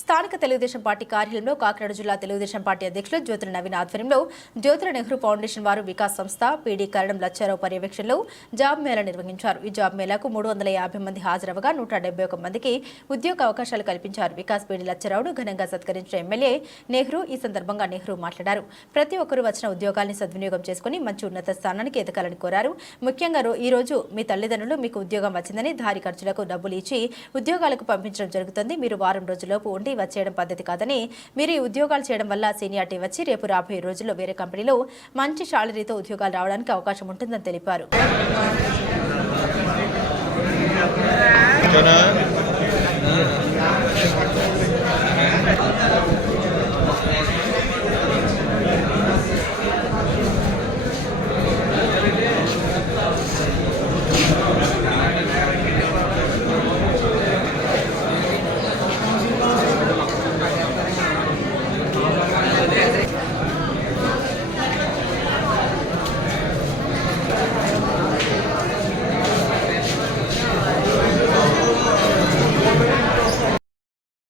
స్థానిక తెలుగుదేశం పార్టీ కార్యాలయంలో కాకినాడ జిల్లా తెలుగుదేశం పార్టీ అధ్యక్షులు జ్యోతుల నవీన్ ఆధ్వర్యంలో జ్యోతుల నెహ్రూ ఫౌండేషన్ వారు వికాస్ సంస్థ పీడీ కరణం లచ్చారావు పర్యవేక్షణలో జాబ్ మేళా నిర్వహించారు. ఈ జాబ్ మేళాకు మూడు వందల యాభై మంది హాజరవగా నూట డెబ్బై ఒక మందికి ఉద్యోగ అవకాశాలు కల్పించారు. వికాస్ పీడీ లచ్చారావును ఘనంగా సత్కరించిన ఎమ్మెల్యే నెహ్రూ ఈ సందర్భంగా నెహ్రూ మాట్లాడారు. ప్రతి ఒక్కరూ వచ్చిన ఉద్యోగాల్ని సద్వినియోగం చేసుకుని మంచి ఉన్నత స్థానానికి ఎదగాలని కోరారు. ముఖ్యంగా ఈ రోజు మీ తల్లిదండ్రులు మీకు ఉద్యోగం వచ్చిందని దారి ఖర్చులకు డబ్బులు ఇచ్చి ఉద్యోగాలకు పంపించడం జరుగుతుంది. మీరు వారం రోజుల్లోపు ఉండి వచ్చేయడం పద్ధతి కాదని మీరు ఈ ఉద్యోగాలు చేయడం వల్ల సీనియారిటీ వచ్చి రేపు రాబోయే రోజుల్లో వేరే కంపెనీలో మంచి శాలరీతో ఉద్యోగాలు రావడానికి అవకాశం ఉంటుందని తెలిపారు. జనా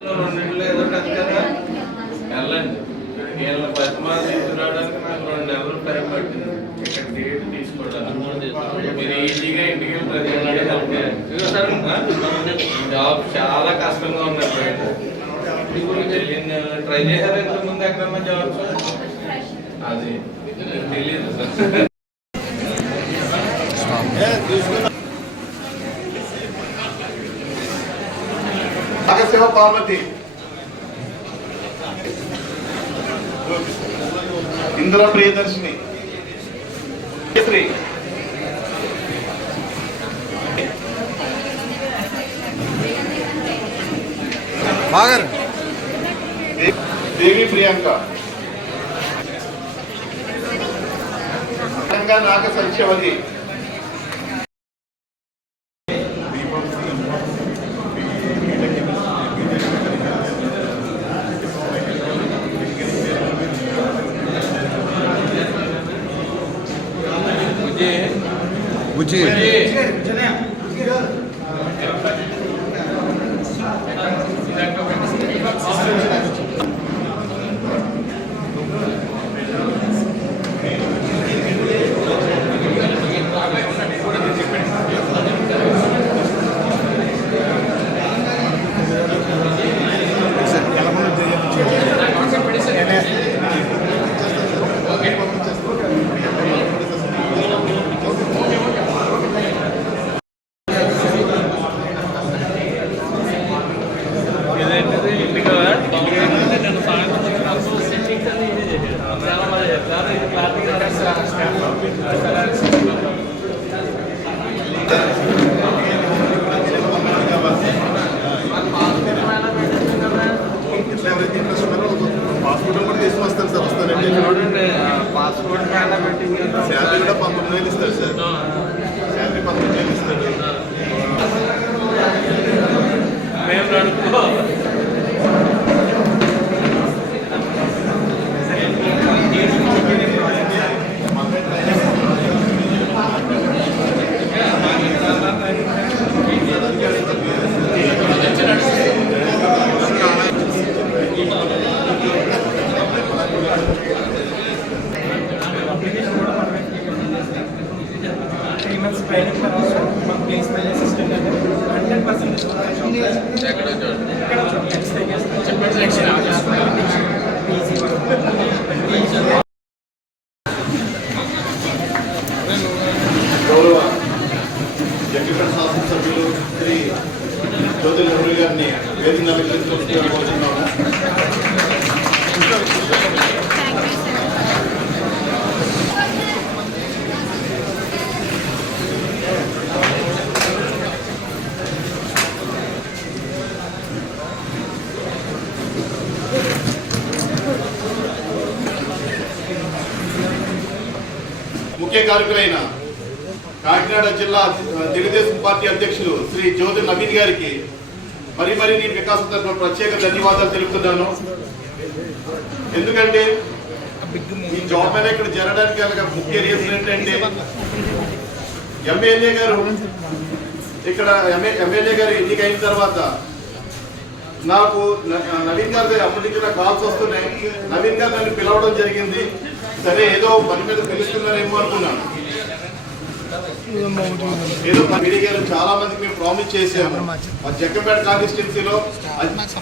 రెండింటిలో ఏదో ఒకటి కదా వెళ్ళండి వీళ్ళ బతిమాలు తీసుకురావడానికి నాకు రెండు నెలలు టైం పట్టింది ఇక్కడ డేట్ తీసుకోవడానికి మీరు ఈజీగా ఇంటికి వెళ్ళి ప్రతి ఒక్కటి వెళ్తే, జాబ్ చాలా కష్టంగా ఉంది బయట ట్రై చేశారా ఇంతకుముందు ఎక్కడన్నా జాబ్స్ అది మీకు తెలియదు సార్ నాగశివ పార్వతి. ఇందిరా ప్రియదర్శిని. శ్రీ. బాగారు. దే- దేవి ప్రియాంక. నాగ సంచవది জি శాలరీ కూడా పంతొమ్మిది వేలు ఇస్తారు సార్. మంత్స్ ట్రైనింగ్ తర్వాత మన ప్లేస్మెంట్ అసిస్టెంట్ అంటే హండ్రెడ్ పర్సెంట్ గౌరవ జగ్గిపేట శాసనసభ్యులు శ్రీ జ్యోతి నెహ్రూ గారిని వేదిక అలంకరించవలసిందిగా కోరుతున్నాము ముఖ్య కార్యకులైన కాకినాడ జిల్లా తెలుగుదేశం పార్టీ అధ్యక్షులు శ్రీ జ్యోతి నవీన్ గారికి మరి మరి నేను వికాసం తరఫున ప్రత్యేక ధన్యవాదాలు తెలుపుతున్నాను. ఎందుకంటే ఈ జాబ్ మీద ఇక్కడ జరగడానికి గల ముఖ్య రీజన్ ఏంటంటే ఎమ్మెల్యే గారు ఇక్కడ ఎమ్మెల్యే గారు ఎన్నికైన తర్వాత నాకు నవీన్ గారి దగ్గర అప్పటి నుంచి నాకు కాల్స్ వస్తున్నాయి. నవీన్ గారు నన్ను పిలవడం జరిగింది. సరే ఏదో పని మీద పిలుస్తున్నారేమో అనుకున్నాను. ఏదో మీడియా గారు చాలా మందికి మేము ప్రామిస్ చేసాము మా జగ్గంపేట కాన్స్టిట్యున్సీలో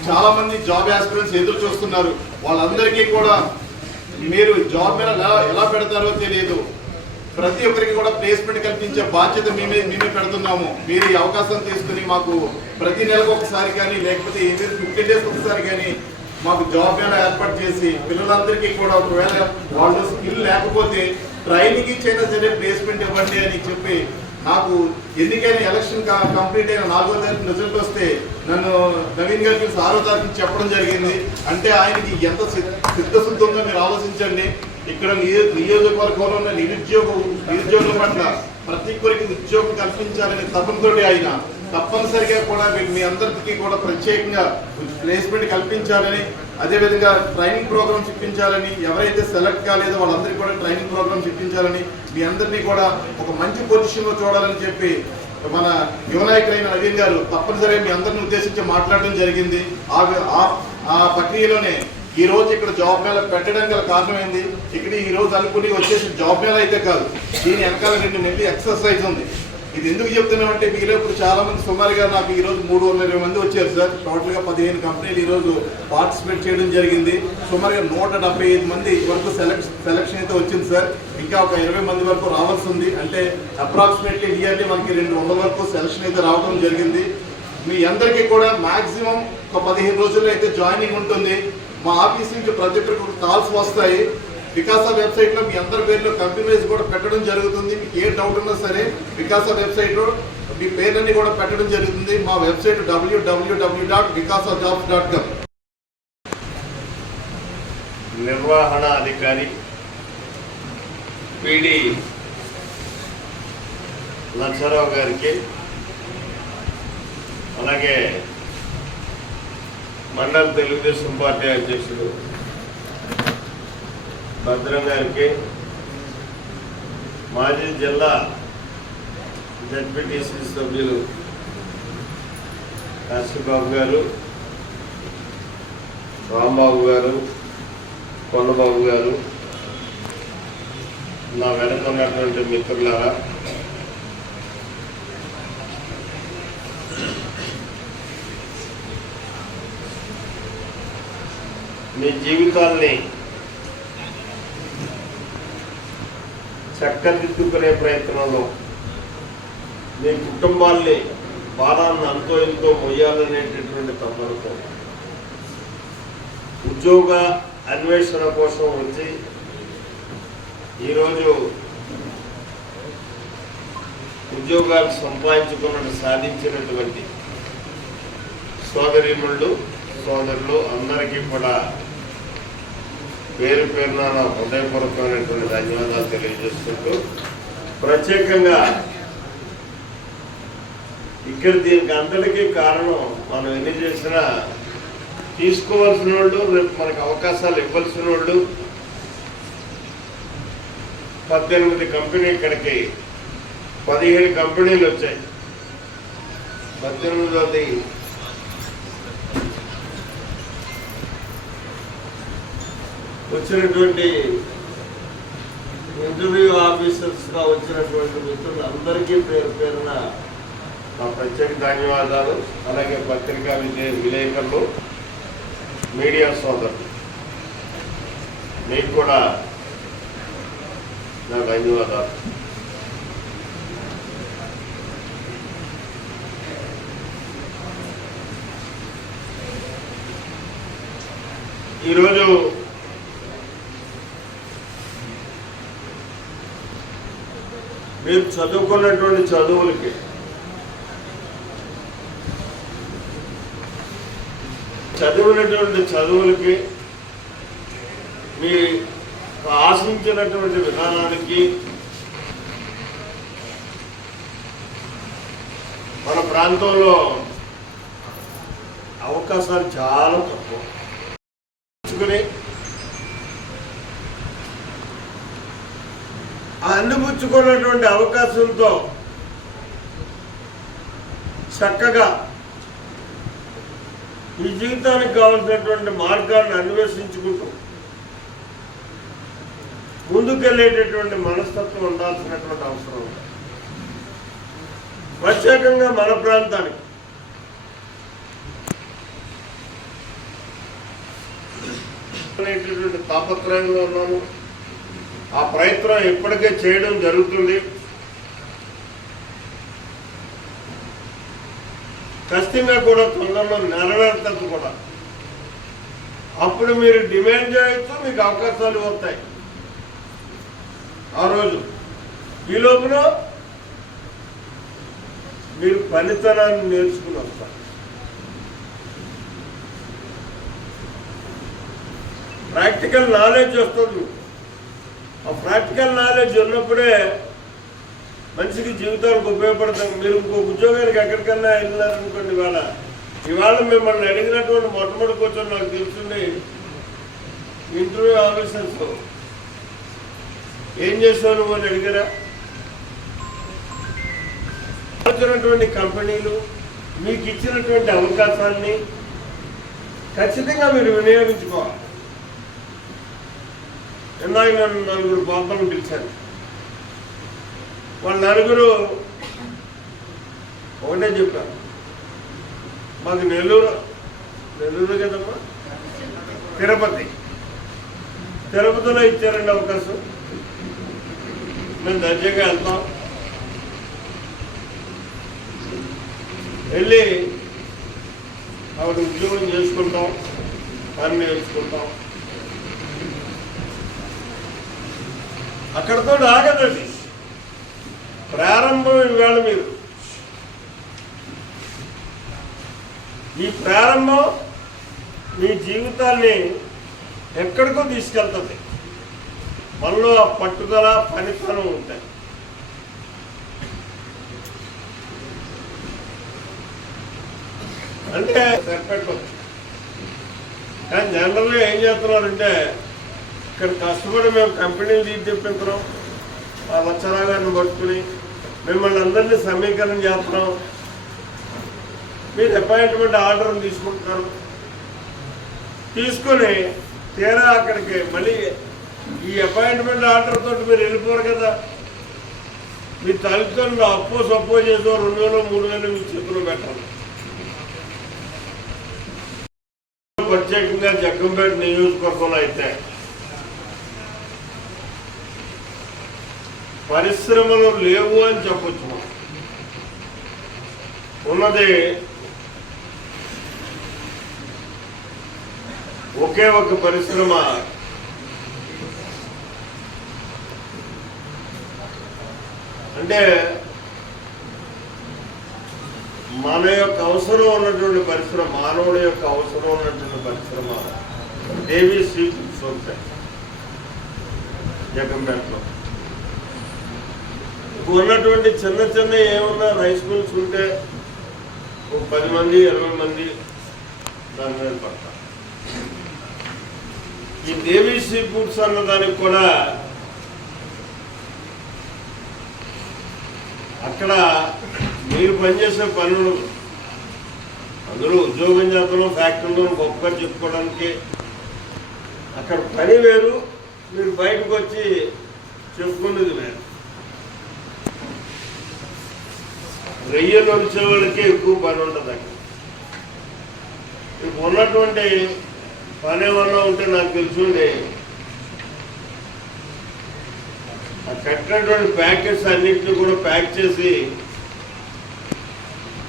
చాలా మంది జాబ్ యాస్పిరెంట్స్ ఎదురు చూస్తున్నారు. వాళ్ళందరికీ కూడా మీరు జాబ్ మీద ఎలా ఎలా పెడతారో తెలియదు. ప్రతి ఒక్కరికి కూడా ప్లేస్మెంట్ కల్పించే బాధ్యత మేమే మేమే పెడుతున్నాము. మీరు ఈ అవకాశం తీసుకుని మాకు ప్రతి నెలకు ఒకసారి కానీ లేకపోతే ఏదైనా ఫిఫ్టీన్ డేస్ ఒకసారి కానీ మాకు జాబ్ మేళ ఏర్పాటు చేసి పిల్లలందరికీ కూడా ఒకవేళ వాళ్ళు స్కిల్ లేకపోతే ట్రైనింగ్ ఇచ్చైనా సరే ప్లేస్మెంట్ ఇవ్వండి అని చెప్పి నాకు ఎందుకైనా ఎలక్షన్ కంప్లీట్ అయిన నాలుగో తారీఖు రిజల్ట్ వస్తే నన్ను నవీన్ గారికి ఆరో తారీఖు చెప్పడం జరిగింది. అంటే ఆయనకి ఎంత సి- సిద్ధశుద్ధి ఉందో మీరు ఆలోచించండి. ఇక్కడ నియోజకవర్గంలో ఉన్న నిరుద్యోగ నిరుద్యోగుల పట్ల ప్రతి ఒక్కరికి ఉద్యోగం కల్పించాలనే తపనతోటి ఆయన తప్పనిసరిగా కూడా మీ- మీ అందరికీ కూడా ప్రత్యేకంగా ప్లేస్మెంట్ కల్పించాలని అదేవిధంగా ట్రైనింగ్ ప్రోగ్రామ్స్ ఇప్పించాలని ఎవరైతే సెలెక్ట్ కాలేదో వాళ్ళందరికీ కూడా ట్రైనింగ్ ప్రోగ్రామ్స్ ఇప్పించాలని మీ అందరినీ కూడా ఒక మంచి పొజిషన్లో చూడాలని చెప్పి మన యువనాయకులైన నవీన్ గారు తప్పనిసరిగా మీ అందరిని ఉద్దేశించి మాట్లాడడం జరిగింది. ఆ ఆ- ఆ ప్రక్రియలోనే ఈ రోజు ఇక్కడ జాబ్ మేళ పెట్టడం గల కారణం ఏంది ఇక్కడ ఈ రోజు అనుకుని వచ్చేసి జాబ్ మేళ అయితే కాదు. దీని వెనకాల రెండు నెలలు ఎక్సర్సైజ్ ఉంది. ఇది ఎందుకు చెప్తున్నామంటే మీలో ఇప్పుడు చాలా మంది సుమారుగా నాకు ఈ రోజు మూడు వందల ఇరవై మంది వచ్చారు సార్. టోటల్గా పదిహేను కంపెనీలు ఈ రోజు పార్టిసిపేట్ చేయడం జరిగింది. సుమారుగా నూట డెబ్బై ఐదు మంది వరకు సెలెక్షన్ సెలక్షన్ అయితే వచ్చింది సార్. ఇంకా ఒక ఇరవై మంది వరకు రావాల్సి ఉంది అంటే అప్రాక్సిమేట్లీ ఇయర్లీ మనకి రెండు వందల వరకు సెలక్షన్ అయితే రావడం జరిగింది. మీ అందరికీ కూడా మాక్సిమం ఒక పదిహేను రోజుల్లో అయితే జాయినింగ్ ఉంటుంది. మా ఆఫీస్ నుంచి ప్రతి ఒక్కరికి కాల్స్ వస్తాయి. వికాస వెబ్సైట్లో మీ అందరి పేర్లు కంపెనీస్ కూడా పెట్టడం జరుగుతుంది. మీకు ఏ డౌట్ ఉన్నా సరే వికాస వెబ్సైట్లో మీ పేర్లన్నీ కూడా పెట్టడం జరుగుతుంది. మా వెబ్సైట్ డబ్ల్యూడబ్ల్యూడబ్ల్యూ dot Vikasa jobs dot com నిర్వహణ అధికారి పిడి లక్షరావు గారికి అలాగే మండల తెలుగుదేశం పార్టీ అధ్యక్షుడు భద్రం గారికి మాజీ జిల్లా జడ్పీటీసీ సభ్యులు కాశీబాబు గారు రాంబాబు గారు కొండబాబు గారు నా వెనక ఉన్నటువంటి మిత్రులారా మీ జీవితాల్ని చక్కదిద్దుకునే ప్రయత్నంలో మీ కుటుంబాల్ని భారాన్ని అంతో ఎంతో మొయ్యాలనేటటువంటి తపనతో ఉద్యోగ అన్వేషణ కోసం వచ్చి ఈరోజు ఉద్యోగాలు సంపాదించుకున్నట్టు సాధించినటువంటి సోదరిముళ్ళు సోదరులు అందరికీ కూడా పేరు పేరున నా హృదయపూర్వకమైనటువంటి ధన్యవాదాలు తెలియజేసుకుంటూ ప్రత్యేకంగా ఇక్కడ దీనికి అందరికీ కారణం మనం ఎన్ని చేసినా తీసుకోవాల్సిన వాళ్ళు రేపు మనకు అవకాశాలు ఇవ్వాల్సిన వాళ్ళు. పద్దెనిమిది కంపెనీ ఇక్కడికి పదిహేడు కంపెనీలు వచ్చాయి. పద్దెనిమిదోది వచ్చినటువంటి ఇంటర్వ్యూ ఆఫీసర్స్గా వచ్చినటువంటి మిత్రులు అందరికీ పేరు పేరున మా ప్రత్యేక ధన్యవాదాలు. అలాగే పత్రికా విజయ విలేకరులు మీడియా సోదరులు. మీకు కూడా నా ధన్యవాదాలు. ఈరోజు మీరు చదువుకున్నటువంటి చదువులకి. చదివినటువంటి చదువులకి మీ ఆశించినటువంటి విధానానికి మన ప్రాంతంలో అవకాశాలు చాలా తక్కువ పుచ్చుకుని ఆ అందిపుచ్చుకున్నటువంటి అవకాశంతో చక్కగా ఈ జీవితానికి కావాల్సినటువంటి మార్గాన్ని అన్వేషించుకుంటూ ముందుకెళ్ళేటటువంటి మనస్తత్వం ఉండాల్సినటువంటి అవసరం ఉంది. ప్రత్యేకంగా మన ప్రాంతానికి. అనేటటువంటి తాపత్రయంలో ఉన్నాము ఆ ప్రయత్నం ఇప్పటికే చేయడం జరుగుతుంది. ఖచ్చితంగా కూడా తొందరలో నెరవేరుతుంది కూడా. అప్పుడు మీరు డిమాండ్ చేయొచ్చు మీకు అవకాశాలు వస్తాయి. ఆ రోజు ఈ లోపల మీరు పనితనాన్ని నేర్చుకుని వస్తారు. ప్రాక్టికల్ నాలెడ్జ్ వస్తుంది. ఆ ప్రాక్టికల్ నాలెడ్జ్ ఉన్నప్పుడే మనిషికి జీవితానికి ఉపయోగపడతాం. మీరు ఇంకో ఉద్యోగానికి ఎక్కడికన్నా వెళ్ళినారనుకోండి ఇవాళ. ఇవాళ మిమ్మల్ని అడిగినటువంటి మొట్టమొదటి కూర్చొని నాకు తెలుస్తుంది. ఇంటర్వ్యూ ఆఫీసర్స్ ఏం చేస్తావు నువ్వు అని అడిగారా? వచ్చినటువంటి కంపెనీలు మీకు ఇచ్చినటువంటి అవకాశాన్ని ఖచ్చితంగా మీరు వినియోగించుకోవాలి. ఇందాక నన్ను నలుగురు బాబాలను పిలిచాను వాళ్ళ నలుగురు ఒకటే చెప్పారు. మాకు నెల్లూరు నెల్లూరు కదమ్మా? తిరుపతి. తిరుపతిలో ఇచ్చారండి అవకాశం. మేము దర్జాగా వెళ్తాం. వెళ్ళి ఆవిడ ఉద్యోగం చేసుకుంటాం. పని నేర్చుకుంటాం. అక్కడతో ఆగదండి. ప్రారంభం ఇవాళ మీరు. ఈ ప్రారంభం మీ జీవితాన్ని ఎక్కడికో తీసుకెళ్తుంది. మనలో ఆ పట్టుదల పనితనం ఉంటాయి. అంటే సరిపెట్టవచ్చు కానీ జనరల్గా ఏం చేస్తున్నారంటే ఇక్కడ కష్టపడి మేము కంపెనీలు తీసి తెప్పించడం ఆ గారిని పట్టుకుని మిమ్మల్ని అందరినీ సమీకరణ చేస్తున్నాం. మీరు అపాయింట్మెంట్ ఆర్డర్ తీసుకుంటున్నారు. తీసుకొని తీరా అక్కడికి మళ్ళీ ఈ అపాయింట్మెంట్ ఆర్డర్ తోటి మీరు వెళ్ళిపోరు కదా. మీ తల్లిదండ్రులు అప్పు సప్పు చేసో రెండు వేలు మూడు వేలు మీ చేతులు పెట్టాలి. ప్రత్యేకంగా జగ్గంపేట నియోజకవర్గంలో అయితే పరిశ్రమలు లేవు అని చెప్పొచ్చు మనం. ఉన్నది ఒకే ఒక పరిశ్రమ. అంటే మన యొక్క అవసరం ఉన్నటువంటి పరిశ్రమ మానవుడి యొక్క అవసరం ఉన్నటువంటి పరిశ్రమ. దేవి శ్రీ సొంత జగన్ బ్యాంక్లో ఉన్నటువంటి చిన్న చిన్న ఏమన్నా రైస్ మిల్స్ ఉంటే ఒక పది మంది ఇరవై మంది దాని మీద పడతారు. ఈ దేవి సీ ఫుడ్స్ అన్న దానికి కూడా అక్కడ మీరు పనిచేసే పనులు అందులో ఉద్యోగం చేతనం ఫ్యాక్టరీలో గొప్పగా చెప్పుకోవడానికి అక్కడ పని వేరు మీరు బయటకు వచ్చి చెప్పుకునేది వేరు. రొయ్యలు వచ్చే వాళ్ళకి ఎక్కువ పని ఉంటుంది అక్కడ. ఇప్పుడు ఉన్నటువంటి పని ఏమన్నా ఉంటే నాకు తెలుసుండి ఆ కట్టినటువంటి ప్యాకెట్స్ అన్నింటినీ కూడా ప్యాక్ చేసి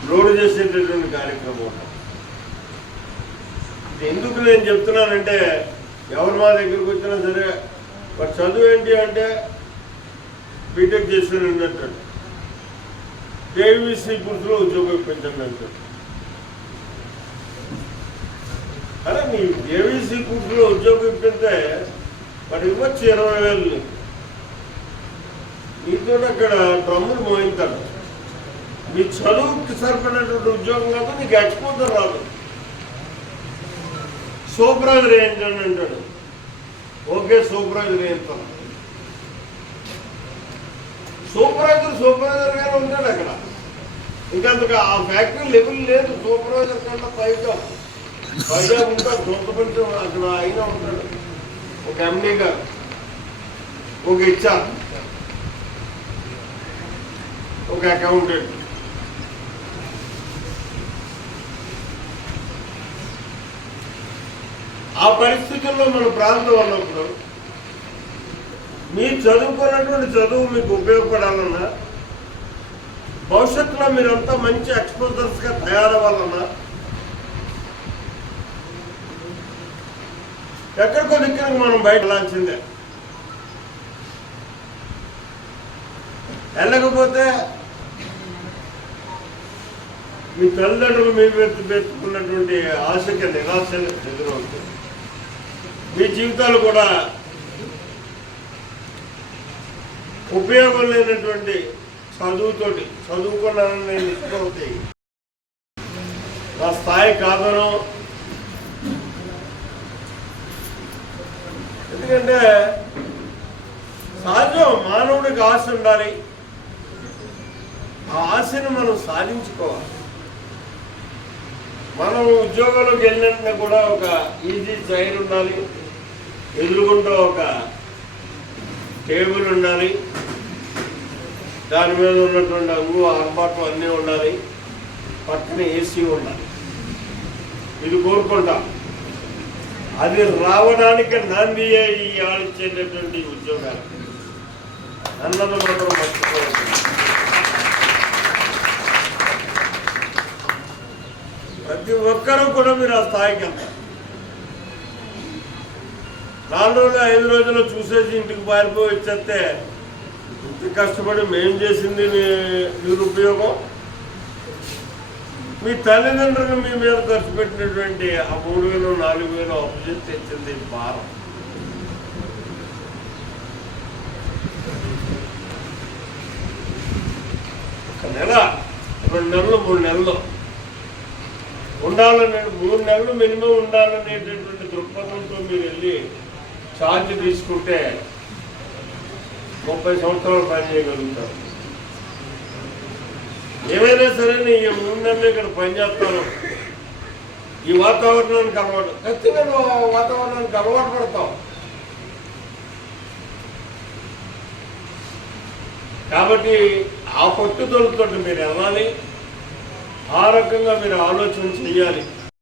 లోడ్ చేసేటటువంటి కార్యక్రమం ఉంటుంది. ఎందుకు నేను చెప్తున్నానంటే ఎవరు మా దగ్గరికి వచ్చినా సరే వాడు చదువు ఏంటి అంటే బీటెక్ చేసిన ఉన్నట్టు కేవీసీ గుర్తులో ఉద్యోగం ఇప్పించండి అరే మీ ఏవీసీ గుర్తులో ఉద్యోగం ఇప్పితే వాడు ఇవ్వచ్చు ఇరవై వేలు. మీతో అక్కడ డ్రమ్ములు మోయించాడు మీ చదువుకి సరిపడినటువంటి ఉద్యోగం కాదు నీకు ఎక్స్పోజర్ రాదు. సూపర్వైజర్ అని అంటాడు. ఓకే సూపర్వైజర్ ఏంటాను సూపర్వైజర్ సూపర్వైజర్ గానే ఉంటాడు అక్కడ. ఇంకా అంతకు ఆ ఫ్యాక్టరీ లెవెల్ లేదు సూపర్వైజర్ కన్నా పైగా వైజాగ్ ఉంటాడు సూపర్వైజర్ అక్కడ ఆయన ఉంటాడు. ఒక ఎండీ గారు ఒక హెచ్ఆర్ ఒక అకౌంటెంట్ ఆ పరిస్థితుల్లో మన ప్రాంతం ఉన్నప్పుడు మీరు చదువుకున్నటువంటి చదువు మీకు ఉపయోగపడాలన్నా భవిష్యత్తులో మీరంతా మంచి ఎక్స్పోజర్స్గా తయారవ్వాలన్నా ఎక్కడికో దిక్కునకు మనం బయట వెళ్ళాల్సిందే. వెళ్ళకపోతే మీ తల్లిదండ్రులు మీ మీద పెట్టుకున్నటువంటి ఆశకి నిరాశ ఎదురవుతుంది. మీ జీవితాలు కూడా ఉపయోగం లేనటువంటి చదువుతోటి చదువుకున్నానని నేను ఇష్టమవుతాయి నా స్థాయి కాదను ఎందుకంటే సహజం మానవుడికి ఆశ ఉండాలి. ఆ ఆశను మనం సాధించుకోవాలి. మనం ఉద్యోగంలోకి వెళ్ళినట్టు కూడా ఒక ఈజీ చైర్ ఉండాలి. ఎదురుగుంటూ ఒక టేబుల్ ఉండాలి. దాని మీద ఉన్నటువంటి అంగు ఆర్పాట్లు అన్నీ ఉండాలి. పక్కన ఏసీ ఉండాలి. ఇది కోరుకుంటా. అది రావడానికి నాంది ఈ ఆడిచ్చేటటువంటి ఉద్యోగాలు. అన్నది మాత్రం మర్చిపోవద్దు. ప్రతి ఒక్కరూ కూడా మీరు ఆ స్థాయికి వెళ్తారు. నాలుగు రోజులు ఐదు రోజులు చూసేసి ఇంటికి పారిపోయి వచ్చేస్తే ఇంత కష్టపడి మేం చేసింది నిరుపయోగం. మీ తల్లిదండ్రులు మీ మీద ఖర్చు పెట్టినటువంటి ఆ మూడు వేలు నాలుగు వేలు అప్పు చేసి తెచ్చింది భారం ఒక నెల రెండు నెలలు మూడు నెలలు. ఉండాలనే మూడు నెలలు మినిమం ఉండాలనేటటువంటి దృక్పథంతో మీరు వెళ్ళి ఛార్జ్ తీసుకుంటే ముప్పై సంవత్సరాలు పనిచేయగలుగుతారు ఏమైనా సరే నేను ఈ ఇక్కడ పనిచేస్తాను ఈ వాతావరణానికి అలవాటు ఖచ్చితంగా వాతావరణానికి అలవాటు పడతాం కాబట్టి ఆ పట్టుదలతో మీరు వెళ్ళాలి. ఆ రకంగా మీరు ఆలోచన చేయాలి.